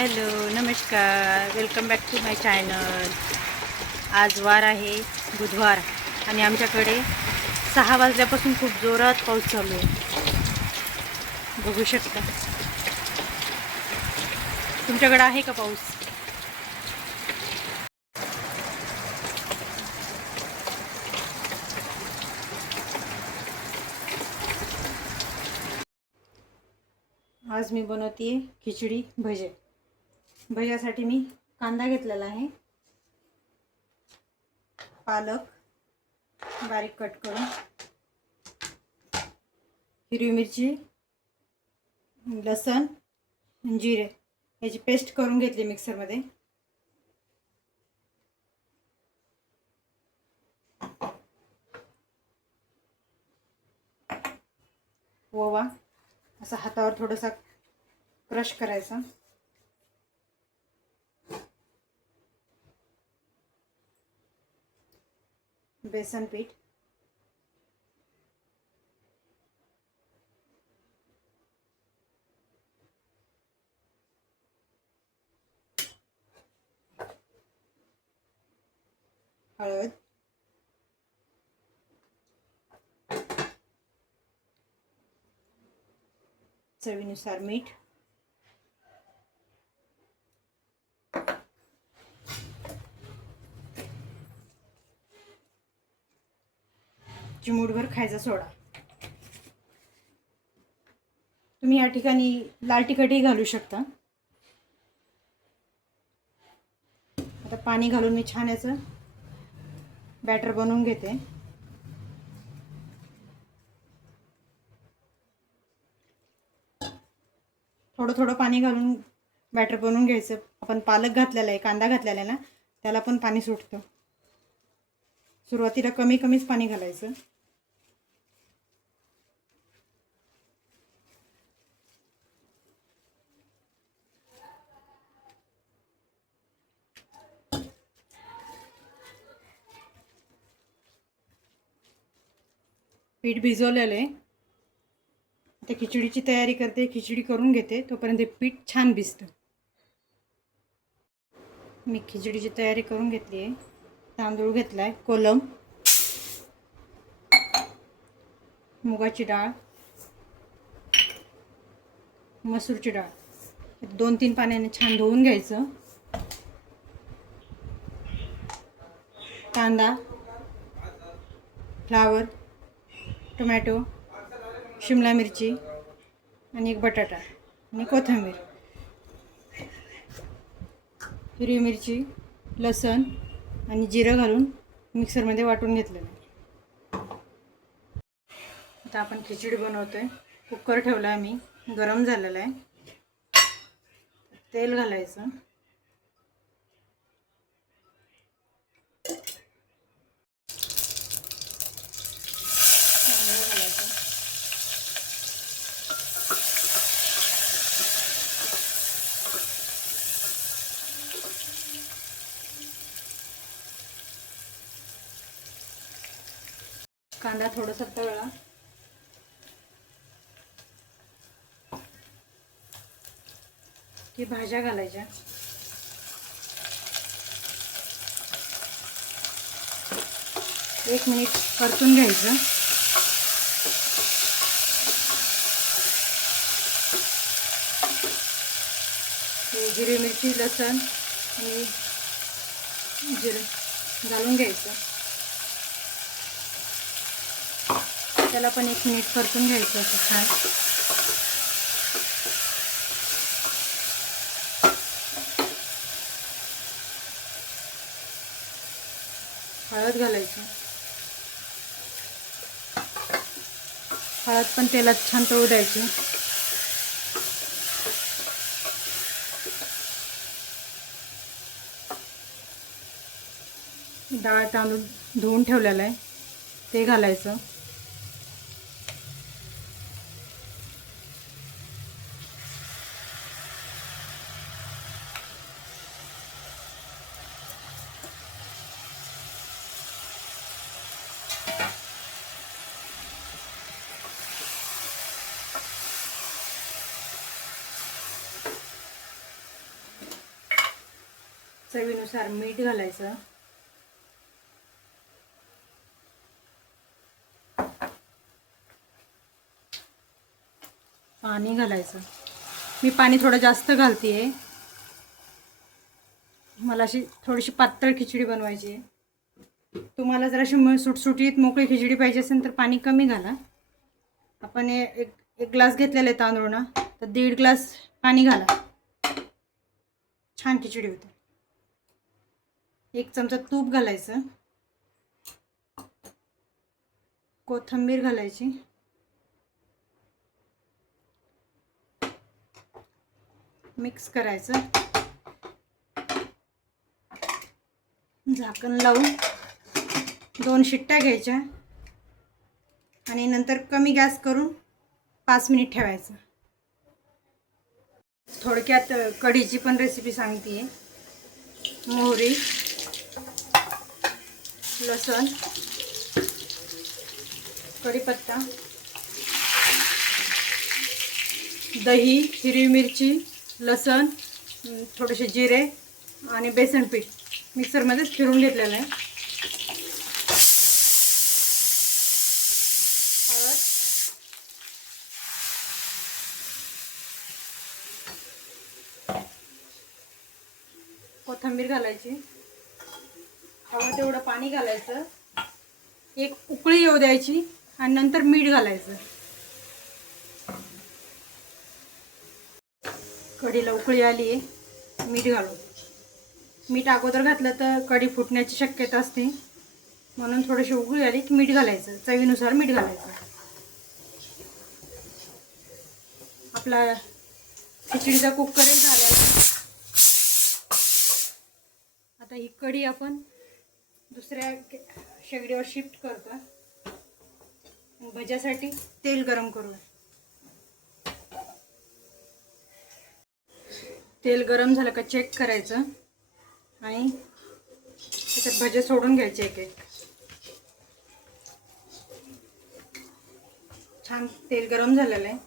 Hello नमस्कार, welcome back to my channel. आज वार आहे बुधवार आणि आमच्याकडे 6 वाजल्यापासून खूप जोरात पाऊस चालू आहे. बघू शकता. तुमच्याकडे आहे का पाऊस? आज मी बनवते खिचडी भजे. भज्यासाठी मी कांदा घेतलेला आहे, पालक बारीक कट करून, हिरवी मिरची, लसण, जिरे याची पेस्ट करून घेतली मिक्सरमध्ये. ओवा असा हातावर थोडासा क्रश करायचा. बेसन पीठ, हळद, चवीनुसार मीठ, चिमूटभर खायचा सोडा. तुम्ही या ठिकाणी लाल तिखटही घालू शकता. आता पाणी घालून मी छान याचं बॅटर बनवून घेते. थोडं थोडं पाणी घालून बॅटर बनवून घ्यायचं. आपण पालक घातलेला आहे, कांदा घातलेला आहे ना, त्याला पण पाणी सुटतं. सुरुवातीला कमी कमीच पाणी घालायचं. पीठ भिजवलेलं आहे. आता खिचडीची तयारी करते. खिचडी करून घेते, तोपर्यंत पीठ छान भिजतं. मी खिचडीची तयारी करून घेतली आहे. तांदूळ घेतला आहे, कोलम, मुगाची डाळ, मसूरची डाळ. 2-3 पाण्याने छान धुवून घ्यायचं. कांदा, फ्लावर, टोमॅटो, शिमला मिरची आणि 1 बटाटा आणि कोथिंबीर, हिरवी मिरची, लसण आणि जिरं घालून मिक्सरमध्ये वाटून घेतलेलं आहे. आता आपण खिचडी बनवतोय. कुकर ठेवला आहे मी, गरम झालेला आहे. तेल घालायचं. कांदा थोडासा तळला की भाज्या घालायच्या. एक मिनिट परतून घ्यायचं. हिरवी मिरची, लसण आणि जिरं घालून घ्यायचं. त्याला पण 1 मिनिट परतून घ्यायचं असं छान. हळद घालायची. हळद पण तेलात छान तळू द्यायची. डाळ तांदूळ धुवून ठेवलेला आहे ते घालायचं. चवीनुसार मीठ घालायचं. पाणी घालायचं. मी पाणी थोडं जास्त घालते. मला अशी थोडीशी पातळ खिचडी बनवायची आहे. तुम्हाला जर अशी सुटसुटीत मोकळी खिचडी पाहिजे असेल तर पाणी कमी घाला. आपण एक ग्लास घेतलेला आहे तांदूळ ना, तर 1.5 ग्लास पाणी घाला. छान खिचडी होते. 1 चमचा तूप घालायचं. कोथिंबीर घालायची. मिक्स करायचं. झाकण लावून 2 शिट्ट्या घ्यायच्या आणि नंतर कमी गॅस करून 5 मिनिट ठेवायचं. थोडक्यात कढीची पण रेसिपी सांगते. मोहरी, लसूण, कढीपत्ता, दही, हिरवी मिरची, लसूण, थोडेसे जिरे आणि बेसन पीठ मिक्सरमध्येच फिरून घेतलेलं आहे. हळद, कोथिंबीर घालायची. हवं तेवढं पाणी घालायचं. एक उकळी येऊ द्यायची आणि नंतर मीठ घालायचं. कढीला उकळी आली आहे, मीठ घालू. मीठ अगोदर घातलं तर कढी फुटण्याची शक्यता असते, म्हणून थोडीशी उकळी आली की मीठ घालायचं. चवीनुसार मीठ घालायचं. आपला खिचडीचा कुकर झालेला. आता ही कढी आपण दुसऱ्या शेगडीवर शिफ्ट करतो. भज्यासाठी तेल गरम करू. तेल गरम झालं का चेक करायचं आणि त्याच्यात भजे सोडून घ्यायचे एक एक. छान तेल गरम झालेलं आहे.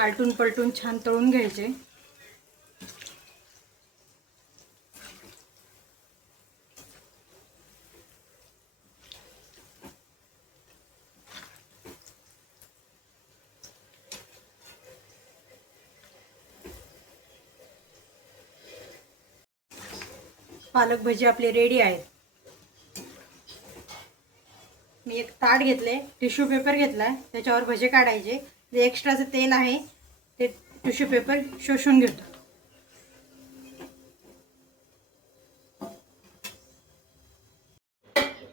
आलटून पलटून छान तळून घ्यायचे. पालक भजी आपले रेडी आहेत. मी एक ताट घेतले, टिश्यू पेपर घेतलाय, त्याच्यावर भजे काढायचे. जे एक्स्ट्राचं तेल आहे ते टिश्यू पेपर शोषून घेतो.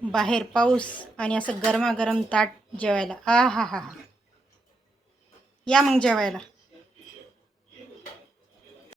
बाहेर पाऊस आणि असं गरमागरम ताट जेवायला. आ हा हा हा. या मग जेवायला.